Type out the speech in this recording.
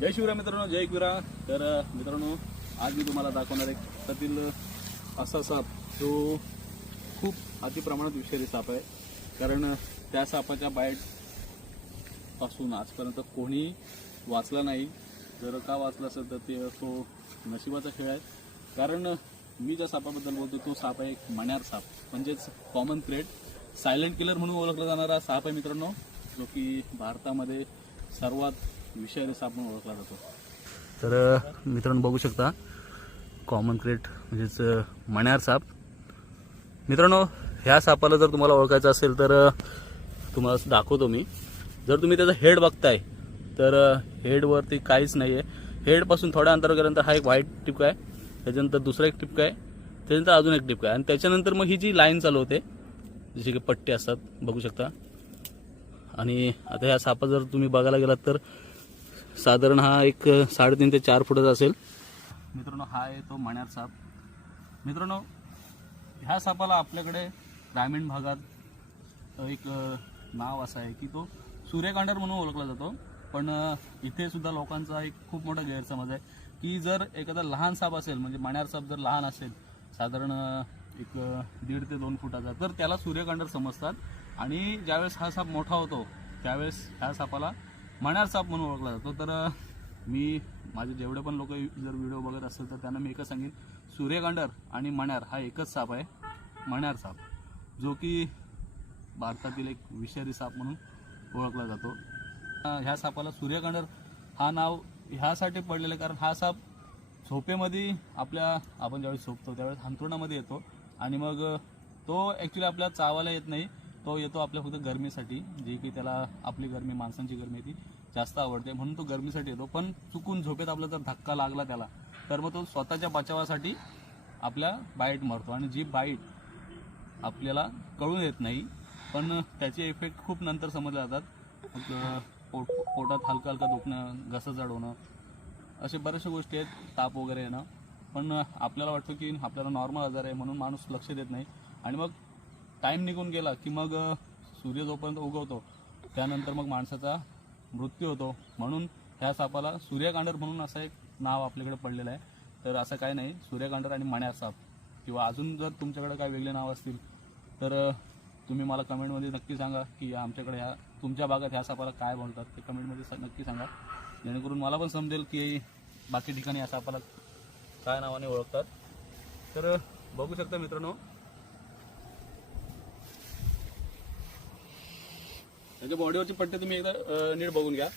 जय शिवराय मित्रांनो, जय एकविरा. तर मित्रांनो, आज मी तुम्हाला दाखवणार एक त्यातील असा साप जो खूप अतिप्रमाणात विषारी साप आहे. कारण त्या सापाच्या बाईट पासून आजपर्यंत कोणी वाचला नाही. जर का वाचला असेल तर ते तो नशिबाचा खेळ आहे. कारण मी ज्या सापाबद्दल बोलतो तो साप आहे एक मण्यार साप, म्हणजेच कॉमन थ्रेड सायलेंट किलर म्हणून ओळखला जाणारा साप आहे मित्रांनो, जो की भारतामध्ये सर्वात विषारी साप म्हणून ओळखला जातो. तर मित्रांनो बघू शकता, कॉमन थ्रेड म्हणजेच मण्यार साप. मित्रांनो, ह्या सापाला जर तुम्हाला ओळखायचं असेल तर तुम्हाला दाखवतो मी. जर तुम्ही त्याचा हेड बघताय तर हेडवरती काहीच नाही आहे. हेडपासून थोड्या अंतरापर्यंत हा एक व्हाईट टिपका आहे, त्याच्यानंतर दुसरा एक टिपका आहे, त्याच्यानंतर अजून एक टिपका आहे, आणि त्याच्यानंतर मग ही जी लाईन चालू होते, जसे की पट्टे असतात, बघू शकता. आणि आता ह्या सापा जर तुम्ही बघायला गेलात तर साधारण हा एक 3.5 ते 4 फुटाचा असेल. मित्रांनो, हा आहे तो मण्यार साप. मित्रांनो, ह्या सापाला आपल्याकडे ग्रामीण भागात एक नाव असं आहे की तो सूर्यकांडर म्हणून ओळखला जातो. पण इथे सुद्धा लोकांचा एक खूप मोठा गैरसमज आहे की जर एखादा लहान साप असेल, म्हणजे मण्यार साप जर लहान असेल, साधारण एक 1.5 ते 2 फुटाचा, तर त्याला सूर्यकांडर समजतात. आणि ज्यावेळेस हा साप मोठा होतो त्यावेळेस ह्या सापाला मण्यार साप म्हणून ओळखला जातो. तर मी माझे जेवढे पण लोक जर व्हिडिओ बघत असेल तर त्यांना मी एकच सांगेन, सूर्यकांडर आणि मण्यार हा एकच साप आहे, मण्यार साप, जो की भारतातील एक विषारी साप म्हणून ओळखला जातो. ह्या सापाला सूर्यकांडर हा नाव ह्यासाठी पडलेलं कारण हा साप झोपेमध्ये आपण ज्यावेळेस झोपतो त्यावेळेस अंथरुणामध्ये येतो, आणि मग तो ॲक्च्युली आपल्याला चावायला येत नाही, तो येतो आपल्या फक्त गरमीसाठी, जे की त्याला आपली गरमी, माणसांची गरमी ती जास्त आवडते म्हणून तो गरमीसाठी येतो. पण चुकून झोपेत आपला जर धक्का लागला त्याला, तर मग तो स्वतःच्या बचावासाठी आपल्या बाईट मारतो. आणि जी बाईट आपल्याला कळून येत नाही, पण त्याचे इफेक्ट खूप नंतर समजले जातात. पोटात हलका हलका दुखणं, घसा जड होणं, असे बऱ्याचशा गोष्टी आहेत, ताप वगैरे येणं. पण आपल्याला वाटतं की आपल्याला नॉर्मल आजार आहे म्हणून माणूस लक्ष देत नाही. आणि मग टाईम निघून गेला की मग सूर्य जोपर्यंत उगवतो त्यानंतर मग माणसाचा मृत्यू होतो. म्हणून ह्या सापाला सूर्यकांडर म्हणून असं एक नाव आपल्याकडे पडलेलं आहे. तर असं काही नाही, सूर्यकांडर आणि मण्यार साप, किंवा अजून जर तुमच्याकडे काय वेगळे नाव असतील तर तुम्ही मला कमेंटमध्ये नक्की सांगा की आमच्याकडे ह्या तुमच्या भागात ह्या सापाला काय बोलतात, ते कमेंटमध्ये नक्की सांगा, जेणेकरून मला पण समजेल की बाकी ठिकाणी या सापाला काय नावाने ओळखतात. तर बघू शकता मित्रांनो, त्याच्या बॉडीवरची पट्टे तुम्ही एकदा नीट बघून घ्या.